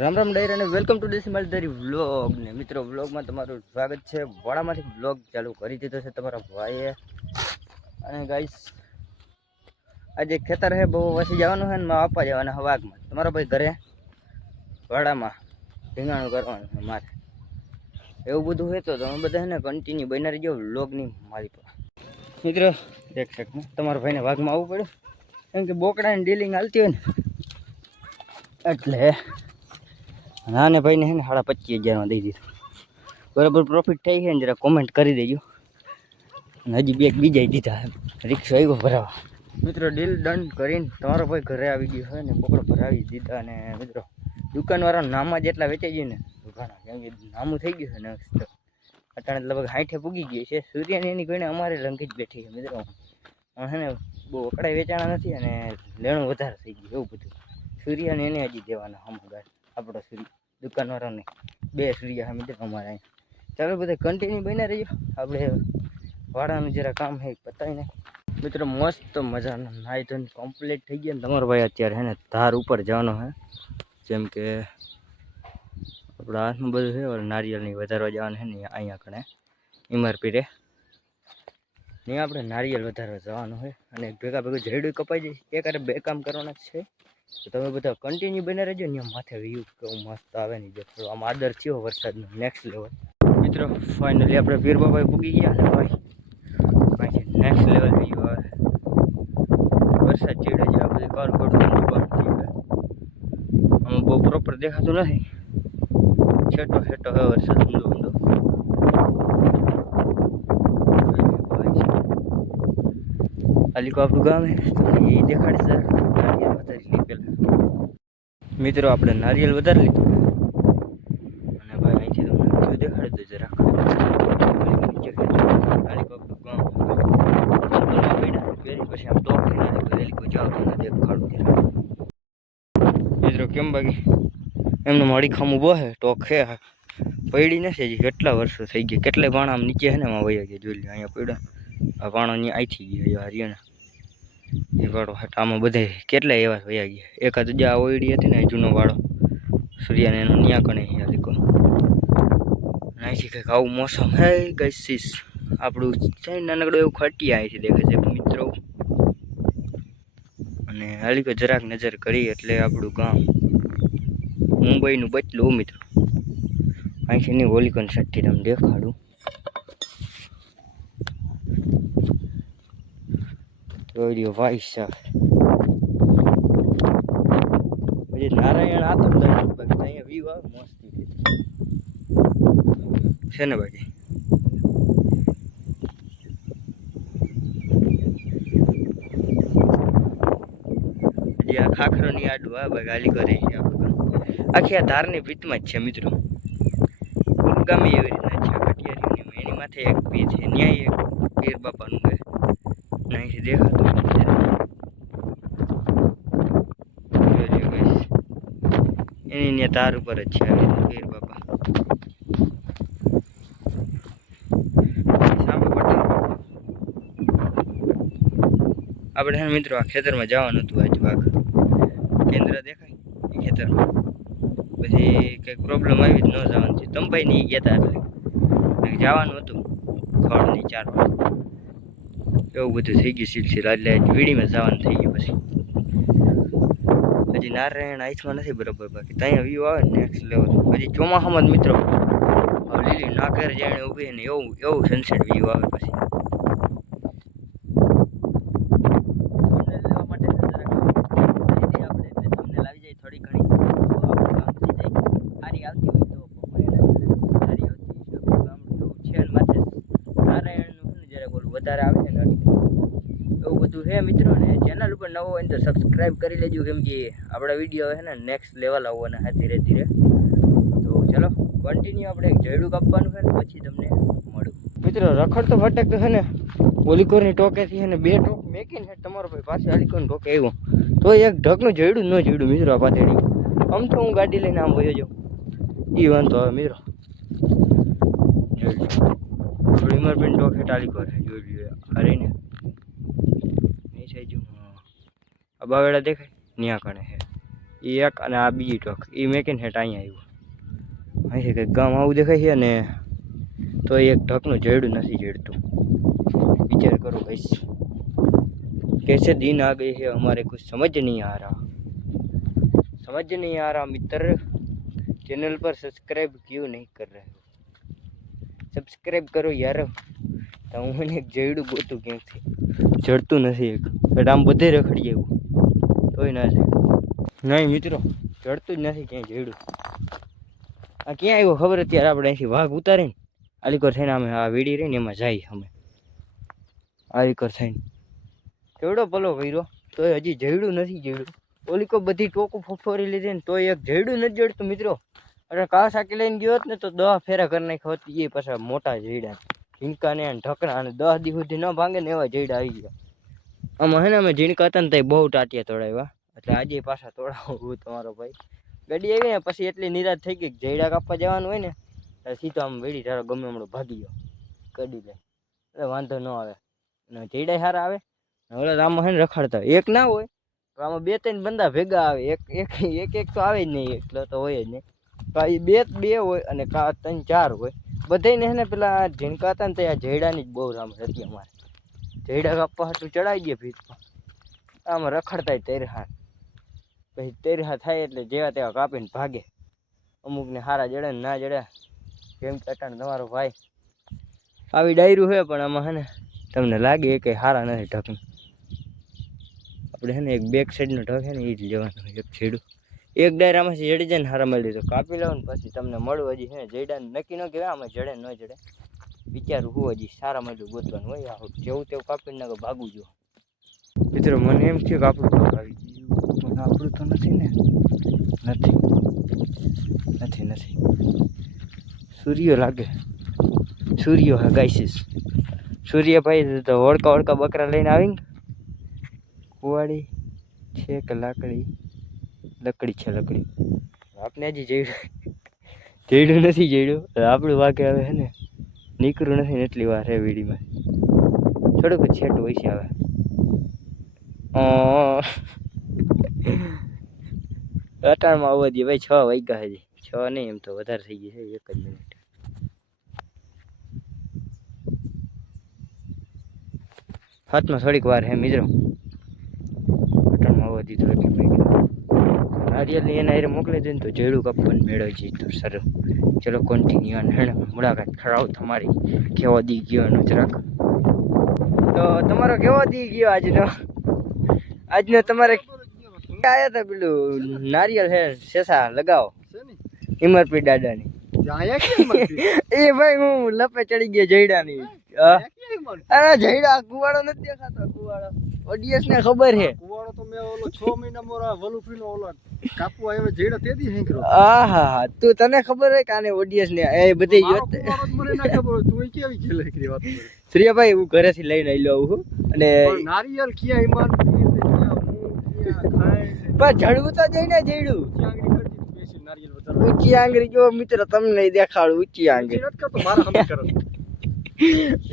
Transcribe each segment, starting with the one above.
રામ રામ ડાયર અને welcome to Desi Maldhari vlog ને મિત્રો વ્લોગમાં તમારું સ્વાગત છે। વાડામાંથી વ્લોગ ચાલુ કરી દીધો છે તમારા ભાઈએ। અને ગાઈસ આજે ખેતર હે બહુ વસી જવાનું છે ને માં આપવા જવાના હવાગમાં તમારા ભાઈ ઘરે વાડામાં ઢીંગાણું કરવાનું છે મારે એવું બધું હોય તો તમે બધા છે ને કન્ટિન્યુ બની રહેજો વ્લોગની મારી પર। મિત્રો એક સેકન્ડ તમારા ભાઈને વાગમાં આવવું પડ્યું કેમ કે બોકડાની ડીલિંગ હાલતી હોય ને એટલે નાને ભાઈને છે ને 25,000 દઈ દીધું। બરાબર પ્રોફિટ થઈ છે ને જરા કોમેન્ટ કરી દેજો। અને હજી બે બીજા દીધા રિક્ષા આવ્યો ભરાવા। મિત્રો ડીલ ડન કરીને તમારો ભાઈ ઘરે આવી ગયો હોય ને બોકડો ભરાવી દીધા। અને મિત્રો દુકાનવાળાનું નામાં જેટલા વેચાઈ ગયું ને ઘણા કેમ કે નામું થઈ ગયું છે ને અટાણે લગભગ 60 પૂગી ગઈ છે। સૂર્યની એની કોઈને અમારે લંકી જ બેઠી છે મિત્રો છે ને બહુ અકડાઈ વેચાણા નથી અને લેણું વધારે થઈ ગયું એવું બધું। સૂર્યને એને હજી દેવાના હમણાં આપણો સૂર્ય દુકાનવાળાને 2 સૂર્યા મિત્રો અમારે અહીં। ચાલો બધા કન્ટિન્યુ બન્યા રહીજો આપણે વાડાનું જરા કામ છે પતાવી ને મિત્રો મસ્ત મજાના નાઈ ધોઈને કમ્પ્લીટ થઈ ગયા ને તમારો ભાઈ અત્યારે છે ને ધાર ઉપર જવાનો છે જેમ કે આપણા હાથમાં બધું છે નારિયેળની વધારવા જવાનું છે ને અહીંયા કણે ઇમરપીરે ને આપણે નારિયેળ વધારવા જવાનું છે અને ભેગા ભેગું જરડું કપાઈ જાય એક અરે 2 કામ કરવાના જ છે। તો તમે બધા કન્ટિન્યુ બને રહેજો ને માથે વ્યૂ કેવું મસ્ત આવે ને જો આમ આદર થયો વરસાદનો નેક્સ્ટ લેવલ। મિત્રો ફાઇનલી આપણે વીર બાબા પૂગી ગયા ને ભાઈ પાછી નેક્સ્ટ લેવલ વ્યૂ આવે વરસાદ ચીડે છે આ બધી કારકોટ આમાં બહુ પ્રોપર દેખાતું નથી છેટો છેટો હવે વરસાદ ઊંડો ઊંડો આલિકો આપણું ગામ છે એ દેખાડે સર મિત્રો આપણે નારિયેળ વધારે લીધું અને ભાઈ અહીંથી તમને બધું દેખાડી દો જરાક પછી આમ ટોપ દેખાડું મિત્રો કેમ બાકી એમને મારી ખામું બહે ટોક છે પડી નથી હજી કેટલા વર્ષો થઈ ગયા કેટલાય પાણા આમ નીચે છે ને એમાં વયા ગયા જોઈ લો અહીંયા પડ્યા આ પાણા અહીંયા અહીંથી ગયા હરિયાણા એ વાળો આમાં બધા કેટલા એવા વયા ગયા એકાદ જ્યાં ઓયડી હતી ને જૂનો વાળો સૂર્યાને એનો ન્યા કણે લીકો અહીંથી કંઈક આવું મોસમ હે ગઈસીસ આપણું છે નાનકડું એવું ખટીયા અહીંથી દેખાય છે મિત્રો અને હાલીકો જરાક નજર કરી એટલે આપણું ગામ મુંબઈનું બચલું મિત્રો અહીંથી ની હોલિકન સટ્ટી તમને દેખાડું તો ભાઈ સાહેબ પછી નારાયણ આતમ બાકી અહીંયા વ્યૂ આવે મસ્તી છે ને બાકી હજી આ ખાખરોની આડું આ બાકી હાલી કરે છે આપણું આખી આ ધારની ભીતમાં જ છે મિત્રો ગમે એવી રીતના છે કટિયારીની એની માથે એક પી છે ન્યાય એક પીર બાપાનું છે અહીંથી દેખાતું એની ને તાર ઉપર જ છે પીર બાપા સામે પટેલ આપણે મિત્રો આ ખેતરમાં જવાનું હતું આજ વાઘ કેન્દ્ર દેખાય એ ખેતરમાં પછી કંઈક પ્રોબ્લેમ આવી જ ન જવાનું છે તંબાઈ નહીં ગયા હતા એટલે જવાનું હતું ખડની 4 એવું બધું થઈ ગયું સિલસિલા એટલે વીડીમાં જવાનું થઈ ગયું પછી હજી નારાયણ આઈથમાં નથી બરાબર બાકી ત્યાં વ્યૂ આવે નેક્સ્ટ લેવલ હજી ચોમાસામાં જ મિત્રો લીલી નાગર જાણે ઊભી ને એવું સનસેટ વ્યૂ આવે પછી લેવા માટે આપણે એટલે તમને લાવી જાય થોડી ઘણી સારી આવતી હોય તો સારી આવતી ગામડું એવું છે ને માથે નારાયણનું ને જરા બોલું વધારે આવે ને એવું બધું છે મિત્રો ને ચેનલ ઉપર નવો હોય ને તો સબસ્ક્રાઈબ કરી લેજો કેમ કે આપણા વિડીયો છે ને નેક્સ્ટ લેવલ આવવાના છે ધીરે ધીરે। તો ચલો કન્ટિન્યુ આપણે જયડું કાપવાનું છે ને પછી તમને મળું મિત્રો રખડતો ભટકતો છે ને ઓલીકોરની ટોકેથી છે ને 2 ટોક મેકીને તમારો ભાઈ પાસે આલીકોની ટોકે આવ્યો તો એક ઢગનું જયડું ન જયડું મિત્રો આ પાતળી આમ તો હું ગાડી લઈને આમ વયો જાઉં એ વાંધો આવે મિત્રો જોઈ લો ઇમરબેન ટોકે ટાલીકો છે જોઈ લો હરીને નહીં થઈ જવું આ બાવેડા દેખાય ન્યા કણે છે એ એક અને આ બીજી ટોક એ મેકીને હેઠ અહીંયા આવ્યું. અહીંથી કંઈક ગામ આવું દેખાય છે ને તો એક ઢકનું જડ્યું નથી જડતું. विचार करो गाइस, कैसे दिन आ गए हैं हमारे, कुछ समझ नहीं आ रहा, समझ नहीं आ रहा मित्र. चैनल पर सब्सक्राइब क्यों नहीं कर रहे हो? सब्सक्राइब करो यार. તો હું એને એક જયડું ગોતું ક્યાંકથી જડતું નથી. એક બટ આમ બધે રખડી આવ્યું તોય ના જાય. નહીં મિત્રો જડતું જ નથી ક્યાંય જયડું. આ ક્યાં આવ્યો ખબર? અત્યારે આપણે અહીંથી વાઘ ઉતારીને આલીકોર થઈને અમે આ વીડી રહીને એમાં જાય. અમે આલીકોર થઈને કેવડો પલો કર્યો તોય હજી જયડું નથી જયડું. ઓલી કો બધી ટોકું ફોફોરી લીધી ને તોય એક જયડું નથી જડતું મિત્રો. અરે કા સાકી લઈને ગયો હોત ને તો 10 ફેરા કરી નાખ્યો હોત. એ પાછા મોટા જયડા ઝીણકા ને ઢકણા અને 10 દી સુધી ન ભાંગે ને એવા જયડા આવી ગયા. આમાં હે ને અમે ઝીણકા હતા ને ત્યાં બહુ ટાટિયા તોડાવ્યા. એટલે આજે પાછા તોડાવું તમારો ભાઈ. ગાડી આવી ને પછી એટલી નિરાશ થઈ ગઈ જયડા કાપવા જવાનું હોય ને સીધો આમ વેડી તારો ગમે હમણાં ભાગી ગયો કડી લે. એટલે વાંધો ન આવે અને જયડા સારા આવે. ઓલા રામમાં હે ને રખડતા એક ના હોય તો આમાં 2-3 બંદા ભેગા આવે. એક તો આવે જ નહીં, એકલો તો હોય જ નહીં. બે હોય અને 3-4 હોય. બધાને હે ને પેલા ઝીણકા હતા ને તો આ જયડાની જ બહુ રામ હતી અમારે. જયડા કાપવા હાટું ચડાવી દઈએ ભીતમાં આમાં રખડતા તેરહા. પછી તેરહા થાય એટલે જેવા તેવા કાપીને ભાગે. અમુકને સારા જડે ને ના જડે. જેમ કે અટાણ તમારો ભાઈ આવી ડાયરું છે પણ આમાં હે ને તમને લાગે એ કંઈ સારા નથી ઢકનું. આપણે છે ને એક બેક સાઈડનો ઢક છે ને એ જ લેવાનું. એક છેડું એક ડાયરામાંથી જડી જાય ને સારા મળી તો કાપી લો ને પછી તમને મળવું. હજી છે ને જયડા નક્કી ન કહેવાય આમાં જડે ન જડે વિચારું હું હજી સારા મળ્યું ગોતવાનું હોય. જેવું તેવું કાપીને નાખો ભાગવું જો. મિત્રો મને એમ થયું કે આપણું ભાગ આવી ગયું પણ આપણું તો નથી ને. નથી સૂર્ય લાગે. સૂર્ય હા ગાઈસીસ. સૂર્યભાઈ તો ઓળકા બકરા લઈને આવી ને કુવાડી છે કે લકડી છે લકડી. આપણે હજી જયડું નથી જયડું. આપણું વાગે આવે છે ને નીકળું નથી ને એટલી વાર હે વીડીમાં થોડુંક જ છેટું હોય છે. હવે અટાણમાં આવવા દઈએ ભાઈ. 6 વાગ્યા હજી 6 નહીં એમ તો વધારે થઈ ગઈ છે. 1 જ મિનિટ. હાથમાં થોડીક વાર હે મિત્રો. અટાણમાં આવવા દીધો એટલે મેં નારિયેલની એના હારે મોકલી દે ને તો જયડું કાપવાનું મેળવી જઈ તો સારું. ચલો કન્ટિન્યુ અને મુલાકાત ખરાવ તમારી કેવો દી ગયો એનો જરાક. તો તમારો કેવો દી ગયો આજનો તમારે આયા હતા પેલું નારિયેલ હે શેસા લગાવો ઇમરપી દાદાની. એ ભાઈ હું લપે ચડી ગયો જયડાની. અરે જયડા કુવાડો નથી દેખાતો. કુવાડો ઓડિયન્સ ને ખબર છે. કુવાડો તો મે ઓલો 6 મહિના મોરા વલુફીનો ઓલો કાપવા આવ્યો જયડા તેદી હેંકરો. આહા તું તને ખબર હોય કાને ઓડિયન્સ ને એ બધી મને ના ખબર હોય. તું કેવી છે લેકરી વાત કરે. શ્રીયાભાઈ હું ઘરેથી લઈને આવેલો આવું અને નારિયેલ કિયા ઈમાન પણ જડવું તો જઈને જયડું. ઊંચી આંગળી જો મિત્ર તમને દેખાડું. ઊંચી આંગળી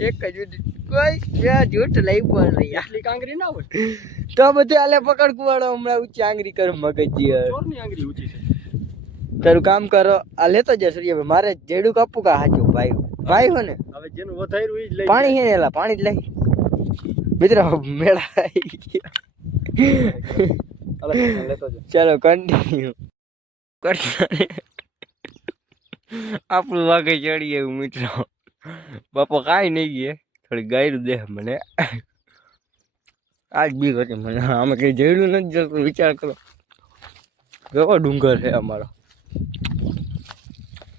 એક જ કોઈ જૂઠ લઈ બોલ રહી. આટલી આંગળી ના હોય તો બધે આલે પકડ કુવાડો. હમણાં ઊંચી આંગળી કર મગજી આંગળી ઊંચી છે. તારું કામ કરો આ લેતો જા સૂર્યભાઈ. મારે જેડું કાપવું કા હાચું ભાઈ હો ને. હવે જેનું વધાર્યું ઈ જ લઈ. પાણી હે ને એલા પાણી જ લઈ મિત્ર મેળા. ચાલો કન્ટિન્યુ આપણું વાગે ચડી ગયું મિત્રો. બાપા કાંઈ નહીં ગયે થોડી ગાયરું દે મને. આજ બીક હતી મને. આમે કંઈ જયડું નથી જતું. વિચાર કરો કેવો ડુંગર છે અમારો.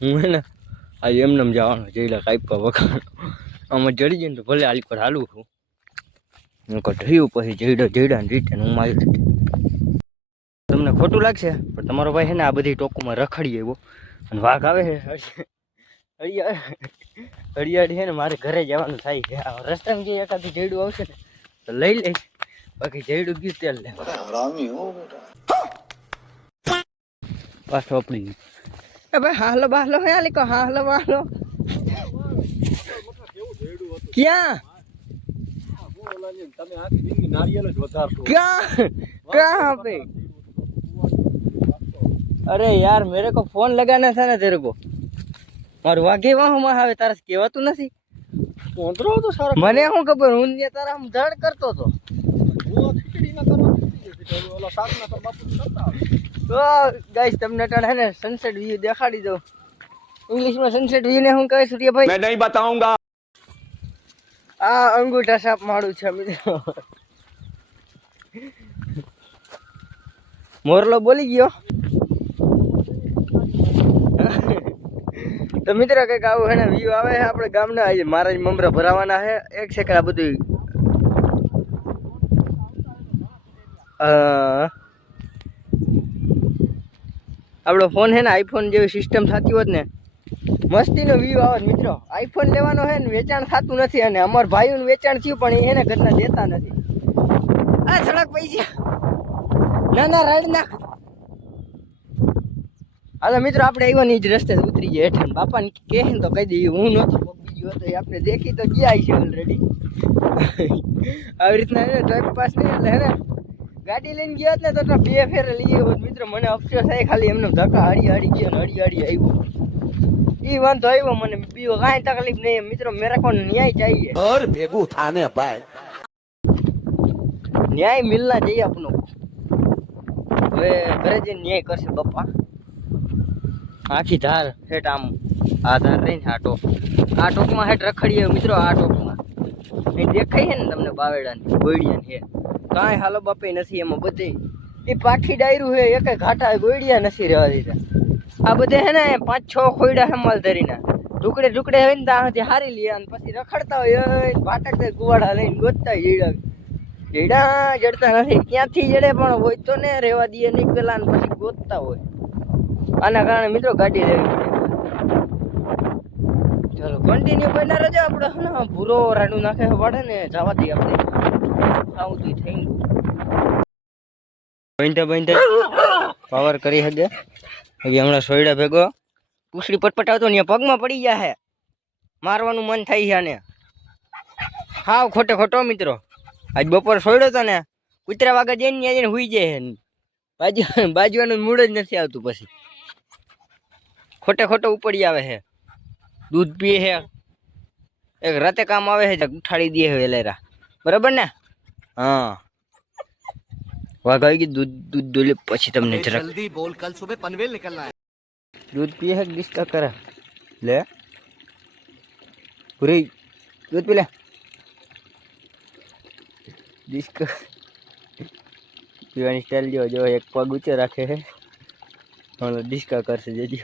હું હે ને આજે એમને જવાનો જયડા કાપ્યા વખાણ. આમાં જડી જાય ને તો ભલે આલી પર હાલું છું. હું કઢ્યું પછી જયડા ને રીટે હું મારી રીતે. તમને ખોટું લાગશે પણ તમારો ભાઈ છે ને આ બધી ટોકુમાં રખડી આવ્યો અને વાઘ આવે છે હરિયાળી છે ને મારે ઘરે જવાનું થાય છે. રસ્તામાં જે એકાદું જયડું આવશે ને તો લઈ લઈશ. બાકી જયડું ગયું તેલ લે પાછો આપણી. એ ભાઈ હાલો બાહલો હે આલી કો હાલો બાહલો ક્યાં તમે આખી જિંદગી નારિયેલ જ વધારશો. ક્યાં પે अरे यार मेरे को फोन लगाना था ना तेरे को और वागे वहाँ में આવે તારે કહેવાતું નથી કોંતરો તો સારા મને શું ખબર હું ને તારા આમ ધડ કરતો તો હું ખીચડી ના કરવા ઓલા શાક ના તો બાપુ કરતા તો ગાઈસ તમને ટાણ હે ને સનસેટ વ્યૂ દેખાડી દઉં इंग्लिश में सनसेट व्यू ने હું કહે સૂર્ય ભાઈ मैं नहीं बताऊंगा આ અંગૂઠા સાપ મારું છે મિત્રો મોરલો બોલી ગયો તો મિત્રો કઈક આવું હે ને વ્યૂ આવે છે આપણે ગામના મહારાજ મમરા ભરાવાના છે એક સેકન્ડ આ બધું આપણો ફોન છે ને આઈફોન જેવી સિસ્ટમ થતી હોત ને મસ્તીનો વ્યૂ આવે મિત્રો આઈફોન લેવાનો છે ને વેચાણ થતું નથી અને અમાર ભાઈઓનું વેચાણ થયું પણ એને ઘરના દેતા નથી આ સડક પૈસા ના રાઈડ નાખ હાલો મિત્રો આપણે આવ્યા ની જ રસ્તે ઉતરી ગયા હેઠળ બાપાને કહે ને તો કહી દઈએ હું નહોતો બીજું હતો આપણે દેખી તો ગયા છે ઓલરેડી આવી રીતના એને ટાઈમ પાસ નહીં એટલે હે ને ગાડી લઈને ગયા ને તો બે ફેરે લઈ આવ્યો મિત્રો મને અફસોસ થાય ખાલી એમને ધક્કા હાડી ગયો ને હાડી આવ્યો એ વાંધો આવ્યો મને બીજો કાંઈ તકલીફ નહીં મિત્રો મેરા કોણ ન્યાય ચાહીએ और भेगू थाने पाए ન્યાય મિલના चाहिए अपनो હવે ઘરે જઈને ન્યાય કરશે બાપા આખી ધાર હેઠ આમ આ ધાર રહીને આ ટોકમાં હેઠ રખડીએ મિત્રો આ ટોકમાં એ દેખાય છે ને તમને બાવેડાની ગોળિયાની હે કાંઈ હાલો બાપે નથી એમાં બધે એ પાખી ડાયરું હે એક ઘાટા ગોળિયા નથી રહેવા દીધા આ બધે હે ને 5-6 ખોયડા હે માલધારીના ટુકડે હોય ને ત્યાંથી હારી લે અને પછી રખડતા હોય ભાટક ગુવાડા લઈને ગોતતા જેડા જડતા નથી ક્યાંથી જડે પણ હોય તો ને રહેવા દઈએ નહીં પેલા ને પછી ગોતતા હોય આના કારણે મિત્રો ગાડી લેવી પડે ચલો કન્ટિન્યુ બના રહેજો આપણે હે ને ભૂરો રાડું નાખે પડે ને જવા દઈએ આપણે આવું તો થઈ ગયું પાવર કરી શકે હજી હમણાં સોયડા ભેગો પૂછડી પટપટાવતો ને પગમાં પડી ગયા હે મારવાનું મન થાય છે આને હાવ ખોટો મિત્રો આજ બપોર સોયડો તો ને કૂતરા વાગા જઈને હુઈ જાય બાજવાનું મૂડ જ નથી આવતું પછી ખોટો ઉપડી આવે છે દૂધ પીએ છે એક રાતે કામ આવે છે ઉઠાડી દે છે વેલેરા બરાબર ને હા વાઘ આવી ગઈ દૂધ દોલે પછી તમને જરાક जल्दी बोल कल सुबह पनवेल निकलना है दूध पिए है डिस्का करे ले पूरी दूध पी ले डिस्का पीवानी स्टाइल जो एक पग ऊंचे रखे है और डिस्का कर से जे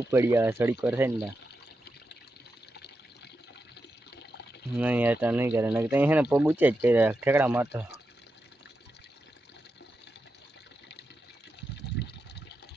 उपड़िया सड़ी कर है ना नहीं ऐसा नहीं करे लगता है ना पग ऊंचे ज कर ठेकड़ा मारता